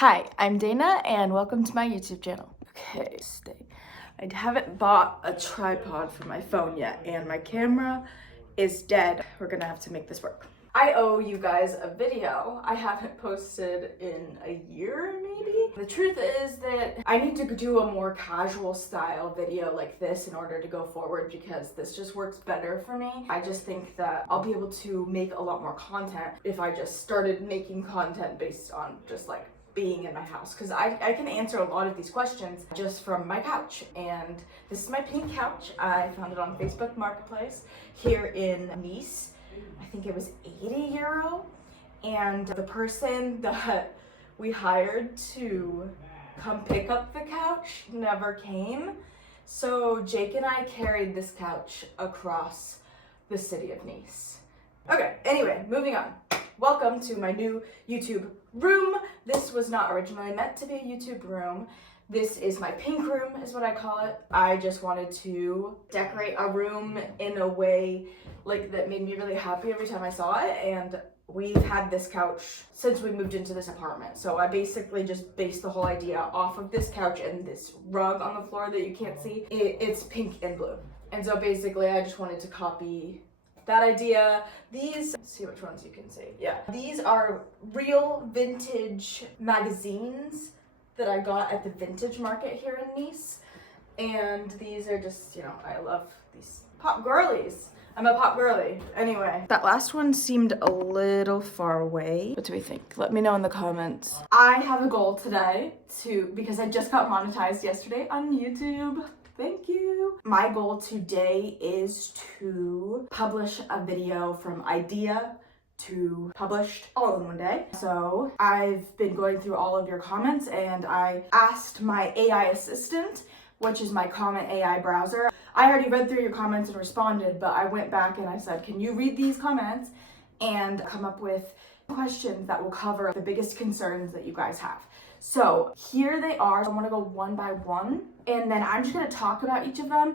Hi, I'm Dana and welcome to my YouTube channel. Okay, I haven't bought a tripod for my phone yet and my camera is dead. We're gonna have to make this work. I owe you guys a video. I haven't posted in a year maybe. The truth is that I need to do a more casual style video like this in order to go forward because this just works better for me. I just think that I'll be able to make a lot more content if I just started making content based on just like being in my house, because I can answer a lot of these questions just from my couch. And this is my pink couch. I found it on Facebook Marketplace here in Nice. I think it was 80 euro, and the person that we hired to come pick up the couch never came, so Jake and I carried this couch across the city of Nice. Okay, anyway, moving on. Welcome to my new YouTube room. This was not originally meant to be a YouTube room. This is my pink room, is what I call it. I just wanted to decorate a room in a way like that made me really happy every time I saw it, and we've had this couch since we moved into this apartment. So I basically just based the whole idea off of this couch and this rug on the floor that you can't see. It's pink and blue. And so basically I just wanted to copy that idea. These, let's see which ones you can see. Yeah, these are real vintage magazines that I got at the vintage market here in Nice. And these are just, you know, I love these pop girlies. I'm a pop girly. Anyway, that last one seemed a little far away. What do we think? Let me know in the comments. I have a goal today because I just got monetized yesterday on YouTube. Thank you. My goal today is to publish a video from idea to published all in one day. So I've been going through all of your comments and I asked my AI assistant, which is my comment AI browser. I already read through your comments and responded, but I went back and I said, can you read these comments and come up with questions that will cover the biggest concerns that you guys have. So here they are. I'm gonna go one by one, and then I'm just gonna talk about each of them.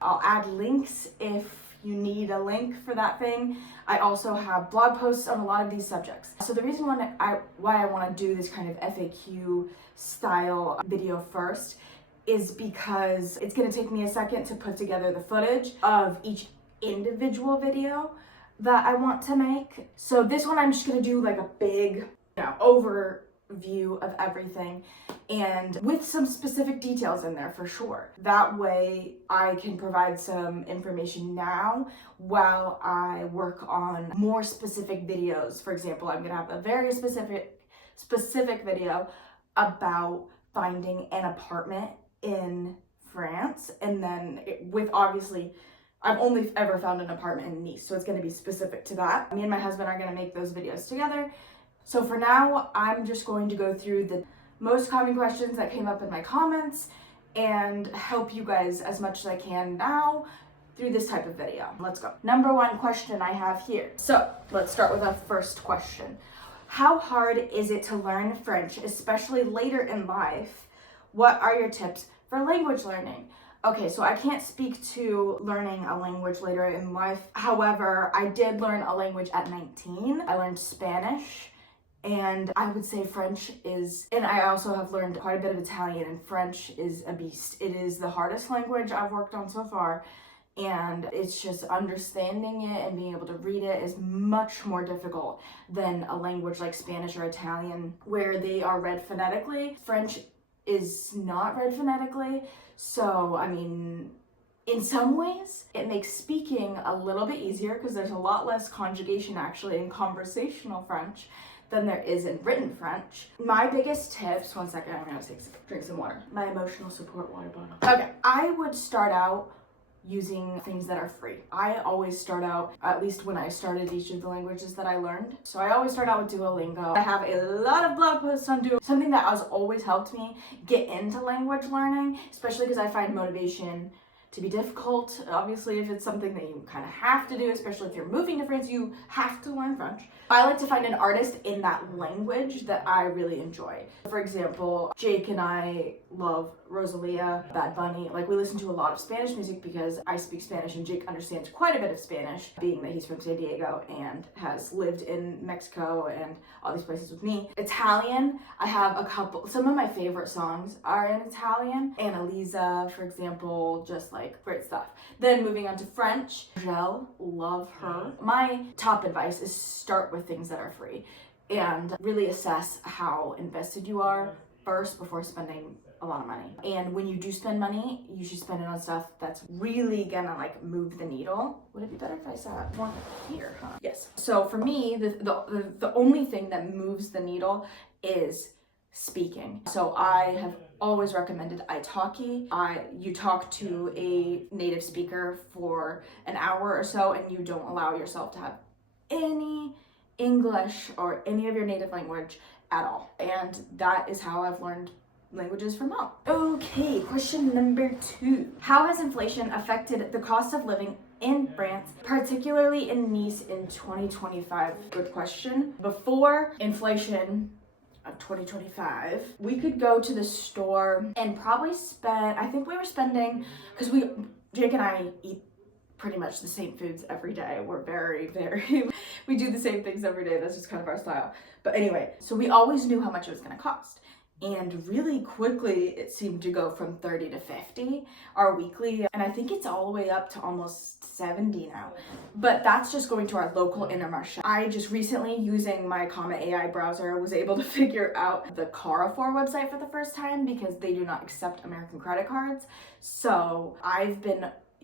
I'll add links if you need a link for that thing. I also have blog posts on a lot of these subjects. So the reason why I wanna do this kind of FAQ style video first is because it's gonna take me a second to put together the footage of each individual video that I want to make. So this one I'm just gonna do like a big, overview of everything and with some specific details in there for sure. That way I can provide some information now while I work on more specific videos. For example, I'm gonna have a very specific video about finding an apartment in France, and then obviously I've only ever found an apartment in Nice, so it's going to be specific to that. Me and my husband are going to make those videos together. So for now, I'm just going to go through the most common questions that came up in my comments and help you guys as much as I can now through this type of video. Let's go. Number one question I have here. So let's start with our first question. How hard is it to learn French, especially later in life? What are your tips for language learning? Okay, so I can't speak to learning a language later in life. However, I did learn a language at 19. I learned Spanish, and I would say French is, and I also have learned quite a bit of Italian, and French is a beast. It is the hardest language I've worked on so far, and it's just understanding it and being able to read it is much more difficult than a language like Spanish or Italian, where they are read phonetically. French is not read phonetically. So, I mean, in some ways, it makes speaking a little bit easier because there's a lot less conjugation actually in conversational French than there is in written French. My biggest tips, one second, I'm gonna drink some water. My emotional support water bottle. Okay, I would start out using things that are free. I always start out, at least when I started each of the languages that I learned. So I always start out with Duolingo. I have a lot of blog posts on Duolingo. Something that has always helped me get into language learning, especially because I find motivation to be difficult. Obviously, if it's something that you kind of have to do, especially if you're moving to France, you have to learn French. I like to find an artist in that language that I really enjoy. For example, Jake and I love Rosalia, Bad Bunny. Like, we listen to a lot of Spanish music because I speak Spanish and Jake understands quite a bit of Spanish, being that he's from San Diego and has lived in Mexico and all these places with me. Italian, I have a couple, some of my favorite songs are in Italian. Annalisa, for example, just like great stuff. Then moving on to French, Gel, love her. My top advice is start with things that are free and really assess how invested you are first before spending a lot of money. And when you do spend money, you should spend it on stuff that's really gonna like move the needle. Would it be better if I sat more here, huh? Yes. So for me, the only thing that moves the needle is speaking. So I have always recommended italki. You talk to a native speaker for an hour or so and you don't allow yourself to have any English or any of your native language at all. And that is how I've learned languages from mom. Okay, question number 2. How has inflation affected the cost of living in France, particularly in Nice in 2025? Good question. Before inflation of 2025, we could go to the store and probably spend, I think we were spending, because Jake and I eat pretty much the same foods every day. We're very, we do the same things every day. That's just kind of our style. But anyway, so we always knew how much it was gonna cost. And really quickly, it seemed to go from 30 to 50, our weekly. And I think it's all the way up to almost 70 now. But that's just going to our local Intermarché. I just recently, using my Comma AI browser, was able to figure out the Carrefour website for the first time because they do not accept American credit cards. So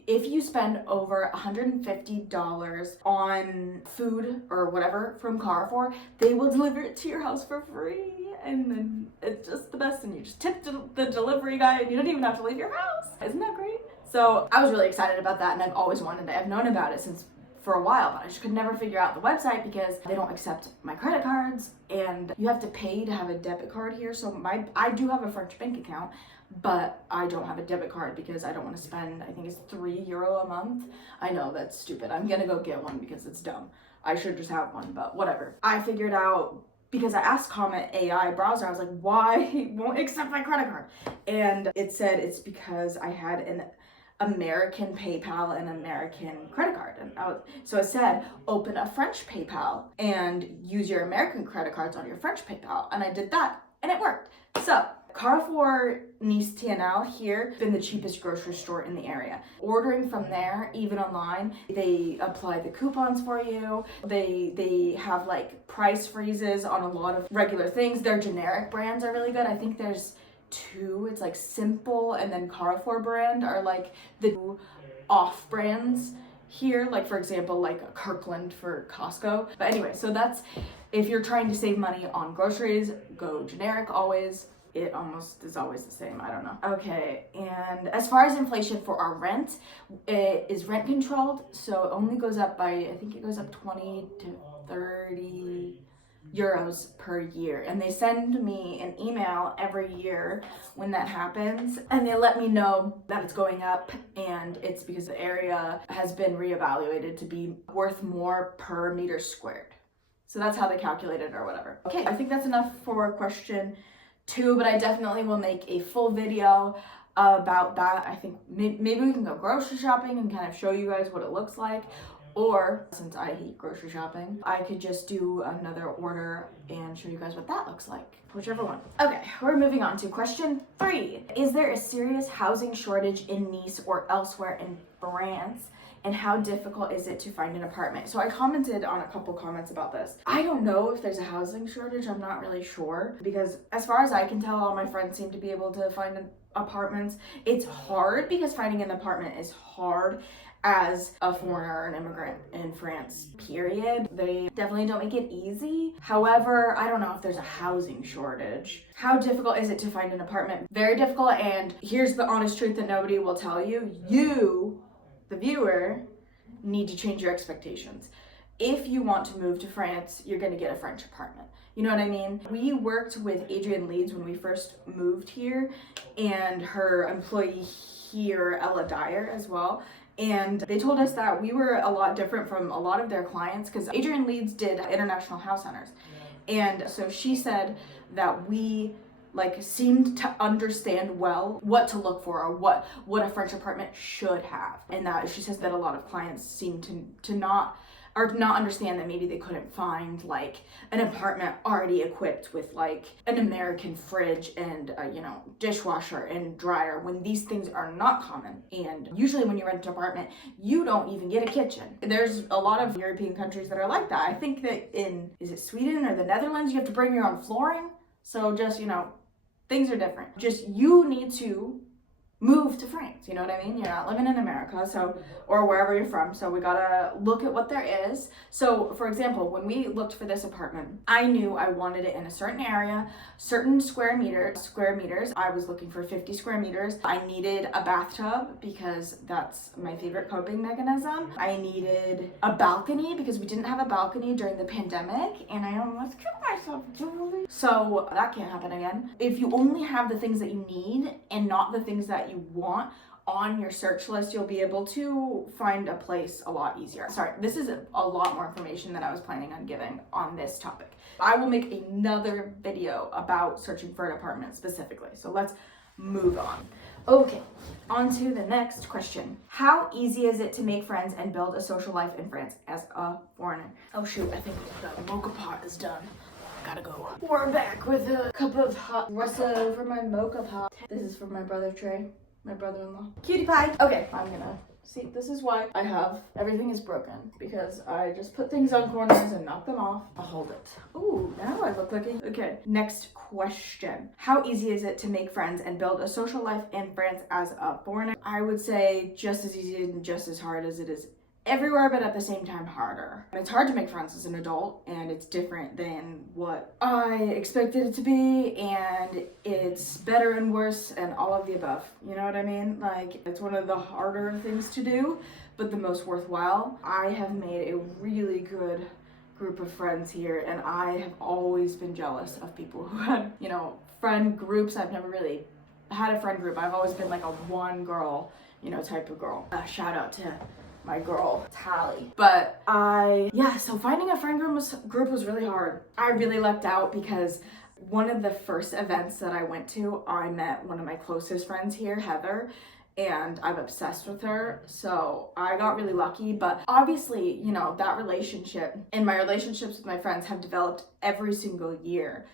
if you spend over $150 on food or whatever from Carrefour, they will deliver it to your house for free. And then it's just the best. And you just tip the delivery guy and you don't even have to leave your house. Isn't that great? So I was really excited about that, and I've always wanted it. I've known about it since for a while, but I just could never figure out the website because they don't accept my credit cards and you have to pay to have a debit card here. So I do have a French bank account, but I don't have a debit card because I don't want to spend, I think it's €3 a month. I know that's stupid. I'm gonna go get one because it's dumb. I should just have one, but whatever. I figured out, because I asked Comment AI browser, I was like, why won't it accept my credit card? And it said it's because I had an American PayPal and American credit card. And so it said, open a French PayPal and use your American credit cards on your French PayPal. And I did that and it worked. So Carrefour Nice TNL here has been the cheapest grocery store in the area. Ordering from there, even online, they apply the coupons for you. They have like price freezes on a lot of regular things. Their generic brands are really good. I think there's 2, it's like Simple and then Carrefour brand are like the off brands here. Like for example, like Kirkland for Costco. But anyway, so that's, if you're trying to save money on groceries, go generic always. It almost is always the same. I don't know. Okay, and as far as inflation for our rent, it is rent controlled, so it only goes up by, I think it goes up 20 to 30 euros per year. And they send me an email every year when that happens, and they let me know that it's going up, and it's because the area has been reevaluated to be worth more per meter squared. So that's how they calculate it or whatever. Okay, I think that's enough for question 2, but I definitely will make a full video about that. I think maybe we can go grocery shopping and kind of show you guys what it looks like, or since I hate grocery shopping, I could just do another order and show you guys what that looks like, whichever one. Okay, we're moving on to question 3. Is there a serious housing shortage in Nice or elsewhere in France? And how difficult is it to find an apartment? So I commented on a couple comments about this. I don't know if there's a housing shortage. I'm not really sure, because as far as I can tell, all my friends seem to be able to find apartments. It's hard because finding an apartment is hard as a foreigner or an immigrant in France, period. They definitely don't make it easy. However, I don't know if there's a housing shortage. How difficult is it to find an apartment? Very difficult, and here's the honest truth that nobody will tell you. You, the viewer, need to change your expectations. if you want to move to France, you're gonna get a French apartment. You know what I mean? We worked with Adrienne Leeds when we first moved here, and her employee here, Ella Dyer, as well. And they told us that we were a lot different from a lot of their clients because Adrienne Leeds did international house hunters. And so she said that we seemed to understand well what to look for or what a French apartment should have. And that she says that a lot of clients seem to not understand that maybe they couldn't find an apartment already equipped with an American fridge and dishwasher and dryer, when these things are not common. And usually when you rent an apartment, you don't even get a kitchen. There's a lot of European countries that are like that. I think that is it Sweden or the Netherlands, you have to bring your own flooring. So just, things are different. Just you need to move to France, you know what I mean? You're not living in America, or wherever you're from, so we gotta look at what there is. So for example, when we looked for this apartment, I knew I wanted it in a certain area, certain square meters. I was looking for 50 square meters. I needed a bathtub because that's my favorite coping mechanism. I needed a balcony because we didn't have a balcony during the pandemic, and I almost killed myself, Julie. So that can't happen again. If you only have the things that you need and not the things that you want on your search list, you'll be able to find a place a lot easier. Sorry, this is a lot more information than I was planning on giving on this topic. I will make another video about searching for an apartment specifically. So let's move on. Okay, on to the next question. How easy is it to make friends and build a social life in France as a foreigner? Oh shoot, I think the mocha pot is done. Gotta go. We're back with a cup of hot espresso for my mocha pot. This is from my brother Trey, my brother-in-law. Cutie pie. Okay, I'm gonna see. This is why everything is broken, because I just put things on corners and knock them off. I'll hold it. Ooh, now I look like a... Okay, next question. How easy is it to make friends and build a social life in France as a foreigner? I would say just as easy and just as hard as it is everywhere, but at the same time harder. It's hard to make friends as an adult, and it's different than what I expected it to be, and it's better and worse and all of the above. You know what I mean? It's one of the harder things to do, but the most worthwhile. I have made a really good group of friends here, and I have always been jealous of people who had, friend groups. I've never really had a friend group. I've always been a one girl, type of girl. Shout out to my girl Tally. But so finding a friend group was really hard. I really lucked out because one of the first events that I went to, I met one of my closest friends here, Heather, and I'm obsessed with her. So I got really lucky, but obviously, that relationship and my relationships with my friends have developed every single year.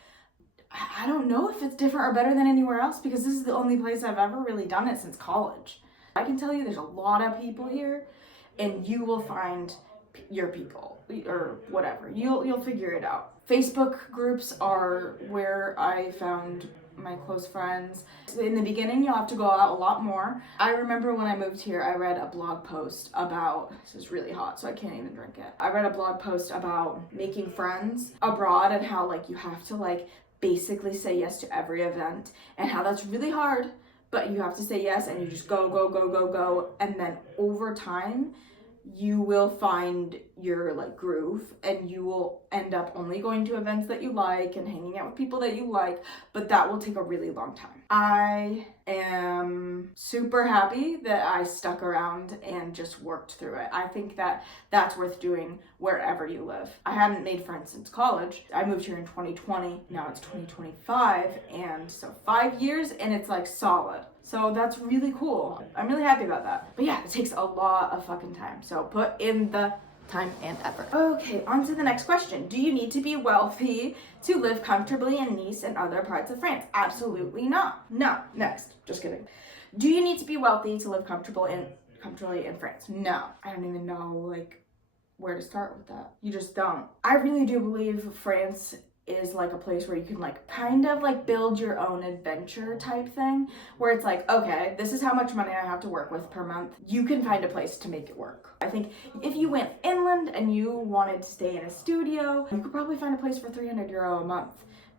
I don't know if it's different or better than anywhere else because this is the only place I've ever really done it since college. I can tell you there's a lot of people here, and you will find your people or whatever. You'll figure it out. Facebook groups are where I found my close friends. In the beginning, you'll have to go out a lot more. I remember when I moved here, I read a blog post about, this is really hot, so I can't even drink it. I read a blog post about making friends abroad and how you have to basically say yes to every event and how that's really hard, but you have to say yes and you just go. And then over time, you will find your groove, and you will end up only going to events that you like and hanging out with people that you like, but that will take a really long time. I am super happy that I stuck around and just worked through it. I think that that's worth doing wherever you live. I hadn't made friends since college. I moved here in 2020. Now it's 2025, and so 5 years, and it's solid. So that's really cool. I'm really happy about that. But yeah, it takes a lot of fucking time. So put in the time and effort. Okay, on to the next question. Do you need to be wealthy to live comfortably in Nice and other parts of France? Absolutely not. No. Next. Just kidding. Do you need to be wealthy to live comfortably in France? No. I don't even know where to start with that. You just don't. I really do believe France is a place where you can kind of build your own adventure type thing, where it's okay, this is how much money I have to work with per month. You can find a place to make it work. I think if you went inland and you wanted to stay in a studio, you could probably find a place for €300 a month.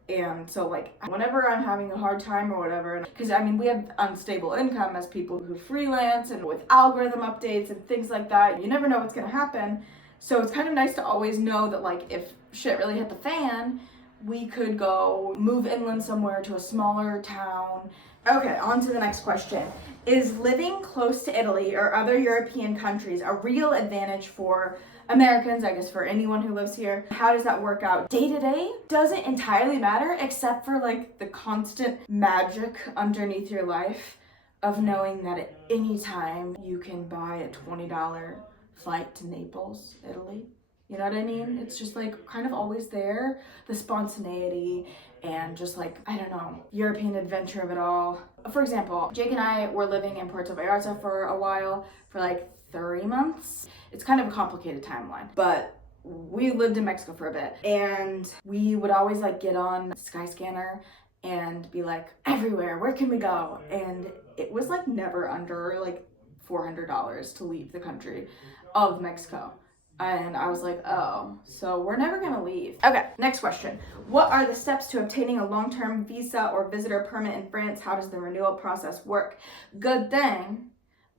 And so whenever I'm having a hard time or whatever, because we have unstable income as people who freelance and with algorithm updates and things like that, you never know what's gonna happen. So it's kind of nice to always know that like if shit really hit the fan, we could go move inland somewhere to a smaller town. Okay, on to the next question. Is living close to Italy or other European countries a real advantage for Americans, I guess for anyone who lives here? How does that work out? Day to day doesn't entirely matter, except for like the constant magic underneath your life of knowing that at any time you can buy a $20 flight to Naples, Italy. You know what I mean? It's just like kind of always there. The spontaneity and just like, I don't know, European adventure of it all. For example, Jake and I were living in Puerto Vallarta for a while, for like 3 months. It's kind of a complicated timeline, but we lived in Mexico for a bit and we would always like get on Skyscanner and be like, everywhere, where can we go? And it was like never under like $400 to leave the country of Mexico. And I was like, oh, so we're never gonna leave. Okay, next question. What are the steps to obtaining a long-term visa or visitor permit in France? How does the renewal process work? Good thing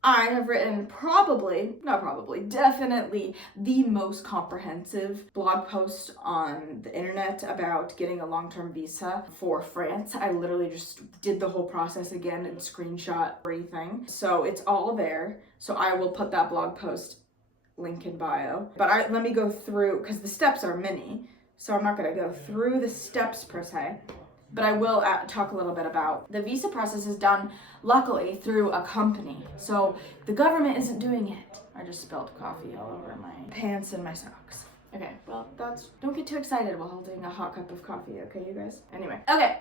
I have written definitely the most comprehensive blog post on the internet about getting a long-term visa for France. I literally just did the whole process again and screenshot everything. So it's all there. So I will put that blog post link in bio. But let me go through, because the steps are many. So I'm not gonna go through the steps per se. But I will talk a little bit about the visa process is done, luckily, through a company. So the government isn't doing it. I just spilled coffee all over my pants and my socks. Okay, well, don't get too excited while holding a hot cup of coffee, okay, you guys? Anyway, okay,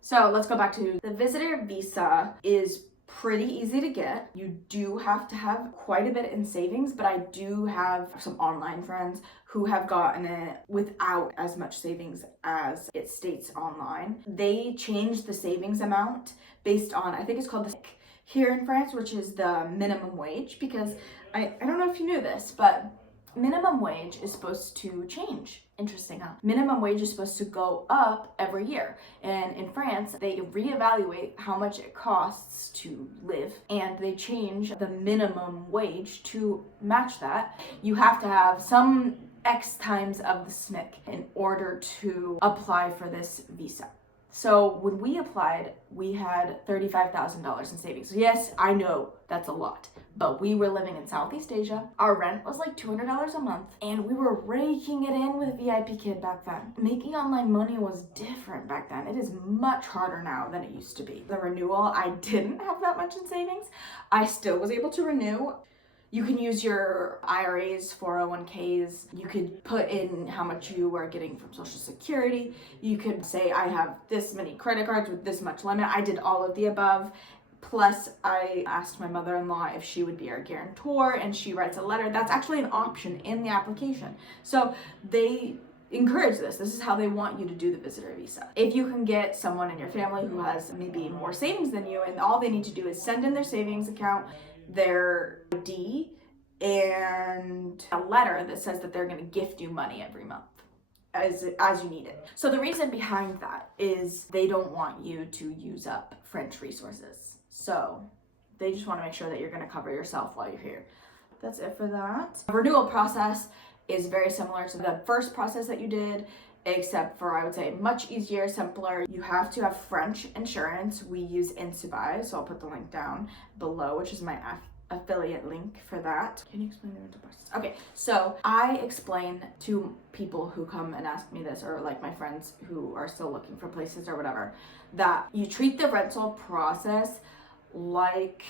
so let's go back to the visitor visa is pretty easy to get. You do have to have quite a bit in savings, but I do have some online friends who have gotten it without as much savings as it states online. They changed the savings amount based on, I think it's called the here in France, which is the minimum wage, because I don't know if you knew this, but minimum wage is supposed to change. Interesting, huh? Minimum wage is supposed to go up every year. And in France, they reevaluate how much it costs to live and they change the minimum wage to match that. You have to have some X times of the SMIC in order to apply for this visa. So when we applied, we had $35,000 in savings. Yes, I know that's a lot, but we were living in Southeast Asia. Our rent was like $200 a month, and we were raking it in with VIP Kid back then. Making online money was different back then. It is much harder now than it used to be. The renewal, I didn't have that much in savings. I still was able to renew. You can use your IRAs, 401ks. You could put in how much you are getting from Social Security. You could say, I have this many credit cards with this much limit. I did all of the above. Plus, I asked my mother-in-law if she would be our guarantor, and she writes a letter. That's actually an option in the application. So they encourage this. This is how they want you to do the visitor visa. If you can get someone in your family who has maybe more savings than you, and all they need to do is send in their savings account, their ID, and a letter that says that they're going to gift you money every month as you need it. So the reason behind that is they don't want you to use up French resources. So they just want to make sure that you're going to cover yourself while you're here. That's it for that. The renewal process is very similar to the first process that you did, except for, I would say, much easier, simpler. You have to have French insurance. We use Insubuy, so I'll put the link down below, which is my affiliate link for that. Can you explain the rental process? Okay, so I explain to people who come and ask me this, or like my friends who are still looking for places or whatever, that you treat the rental process like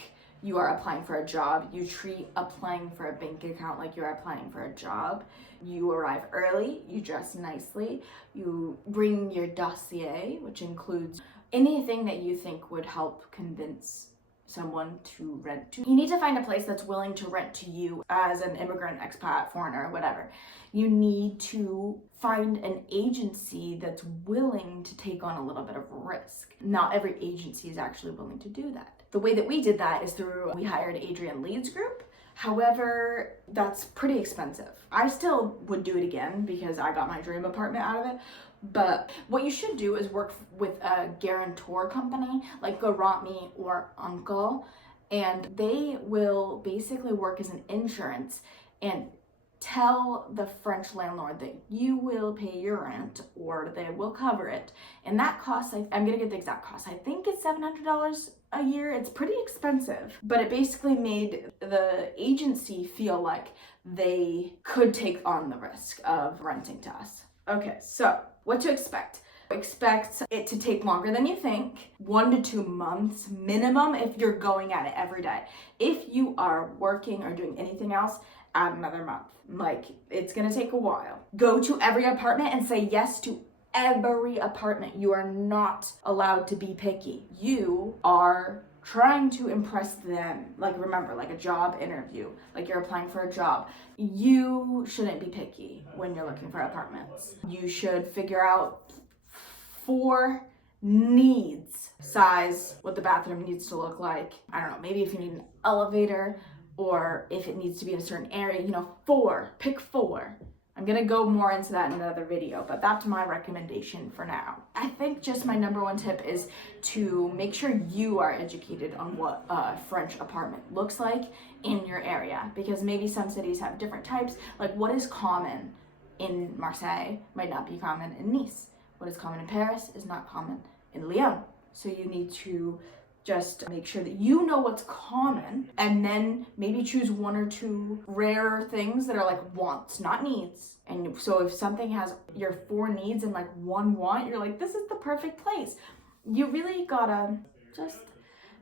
you are applying for a job. You treat applying for a bank account like you're applying for a job. You arrive early, you dress nicely, you bring your dossier, which includes anything that you think would help convince someone to rent to. You need to find a place that's willing to rent to you as an immigrant, expat, foreigner, whatever. You need to find an agency that's willing to take on a little bit of risk. Not every agency is actually willing to do that. The way that we did that is we hired Adrian Leeds Group. However, that's pretty expensive. I still would do it again because I got my dream apartment out of it. But what you should do is work with a guarantor company like GoRontMe or Uncle, and they will basically work as an insurance and tell the French landlord that you will pay your rent or they will cover it. And that costs, I'm gonna get the exact cost. I think it's $700 a year. It's pretty expensive, but it basically made the agency feel like they could take on the risk of renting to us. Okay, so what to expect? Expect it to take longer than you think, 1 to 2 months minimum if you're going at it every day. If you are working or doing anything else, add another month. Like, it's gonna take a while. Go to every apartment and say yes to every apartment. You are not allowed to be picky. You are trying to impress them. Like, remember, like a job interview, like you're applying for a job. You shouldn't be picky when you're looking for apartments. You should figure out 4 needs: size, what the bathroom needs to look like, I don't know, maybe if you need an elevator or if it needs to be in a certain area, 4, pick 4. I'm gonna go more into that in another video, but that's my recommendation for now. I think just my number 1 tip is to make sure you are educated on what a French apartment looks like in your area, because maybe some cities have different types. Like, what is common in Marseille might not be common in Nice. What is common in Paris is not common in Lyon. So you need to just make sure that you know what's common, and then maybe choose 1 or 2 rare things that are like wants, not needs. And so if something has your 4 needs and like 1 want, you're like, this is the perfect place. You really gotta just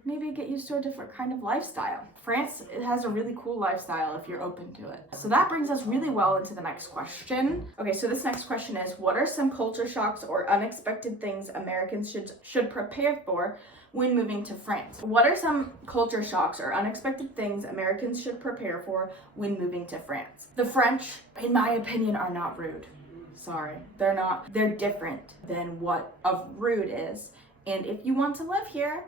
maybe get used to a different kind of lifestyle. France, it has a really cool lifestyle if you're open to it. So that brings us really well into the next question. Okay, so this next question is, what are some culture shocks or unexpected things Americans should prepare for when moving to France? What are some culture shocks or unexpected things Americans should prepare for when moving to France? The French, in my opinion, are not rude. Sorry, they're not. They're different than what of rude is. And if you want to live here,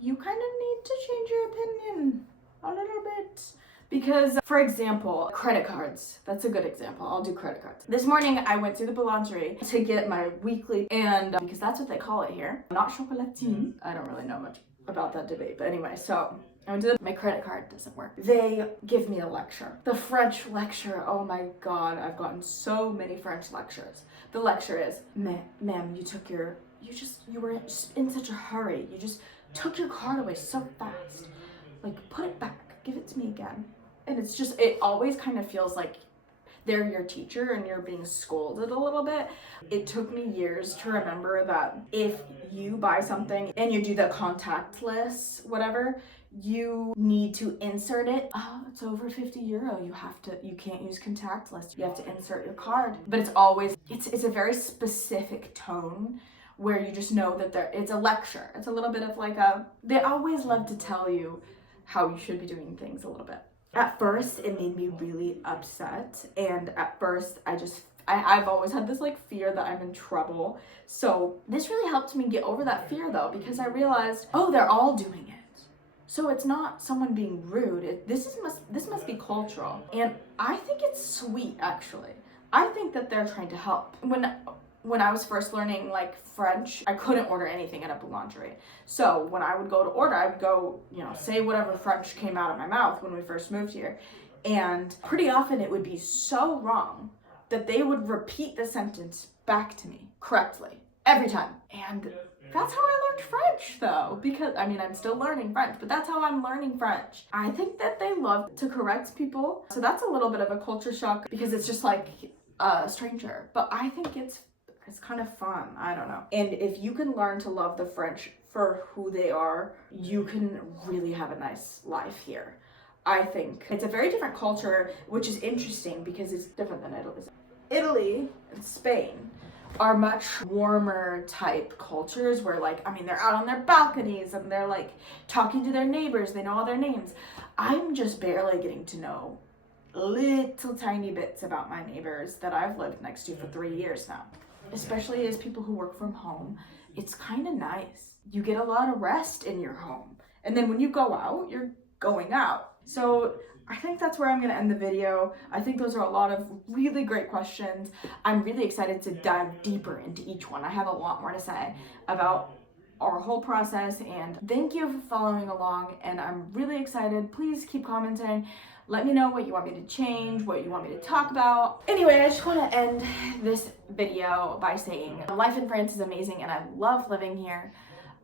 you kind of need to change your opinion a little bit. Because, for example, credit cards. That's a good example. I'll do credit cards. This morning, I went to the boulangerie to get my weekly, and because that's what they call it here, not chocolatine. I don't really know much about that debate, but anyway, so I went to my credit card doesn't work. They give me a lecture. The French lecture, oh my God, I've gotten so many French lectures. The lecture is, ma'am, you were in such a hurry. You just took your card away so fast. Like, put it back, give it to me again. And it's just, it always kind of feels like they're your teacher and you're being scolded a little bit. It took me years to remember that if you buy something and you do the contactless, whatever, you need to insert it. Oh, it's over €50. You can't use contactless. You have to insert your card. But it's always, it's a very specific tone where you just know that it's a lecture. It's a little bit of like they always love to tell you how you should be doing things a little bit. At first, it made me really upset. And at first, I've always had this like fear that I'm in trouble. So this really helped me get over that fear though, because I realized, oh, they're all doing it. So it's not someone being rude. This must be cultural. And I think it's sweet, actually. I think that they're trying to help. When I was first learning like French, I couldn't order anything at a boulangerie. So when I would go to order, I would go, say whatever French came out of my mouth when we first moved here. And pretty often it would be so wrong that they would repeat the sentence back to me correctly every time. And that's how I learned French though, because I'm still learning French, but that's how I'm learning French. I think that they love to correct people. So that's a little bit of a culture shock because it's just like a stranger, but I think it's kind of fun. I don't know. And if you can learn to love the French for who they are, you can really have a nice life here. I think it's a very different culture, which is interesting because it's different than Italy. Italy and Spain are much warmer type cultures where they're out on their balconies and they're like talking to their neighbors. They know all their names. I'm just barely getting to know little tiny bits about my neighbors that I've lived next to for 3 years now. Especially as people who work from home, it's kind of nice. You get a lot of rest in your home. And then when you go out, you're going out. So I think that's where I'm going to end the video. I think those are a lot of really great questions. I'm really excited to dive deeper into each one. I have a lot more to say about our whole process, and thank you for following along, and I'm really excited. Please keep commenting. Let me know what you want me to change, what you want me to talk about. Anyway, I just want to end this video by saying life in France is amazing and I love living here.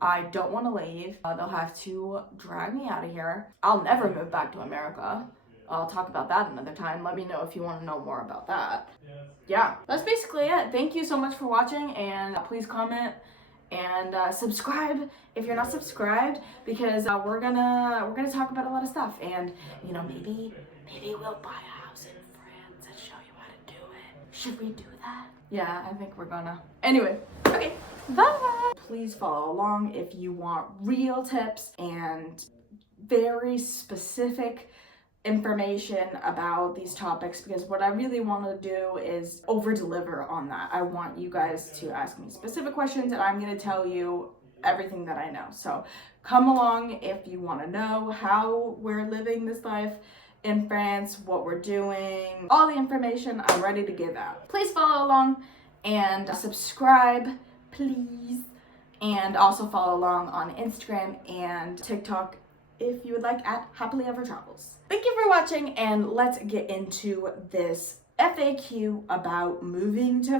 I don't want to leave. They'll have to drag me out of here. I'll never move back to America. I'll talk about that another time. Let me know if you want to know more about that. Yeah, that's basically it. Thank you so much for watching, and please comment and subscribe if you're not subscribed, because we're gonna talk about a lot of stuff, and you know, maybe we'll buy a house in France and show you how to do it. Should we do that? Yeah, I think we're gonna. Anyway, okay, bye. Please follow along if you want real tips and very specific information about these topics, because what I really want to do is over deliver on that. I want you guys to ask me specific questions and I'm going to tell you everything that I know. So come along if you want to know how we're living this life in France, what we're doing, all the information I'm ready to give out. Please follow along and subscribe, please, and also follow along on Instagram and TikTok if you would like, at Happily Ever Travels. Thank you for watching, and let's get into this FAQ about moving to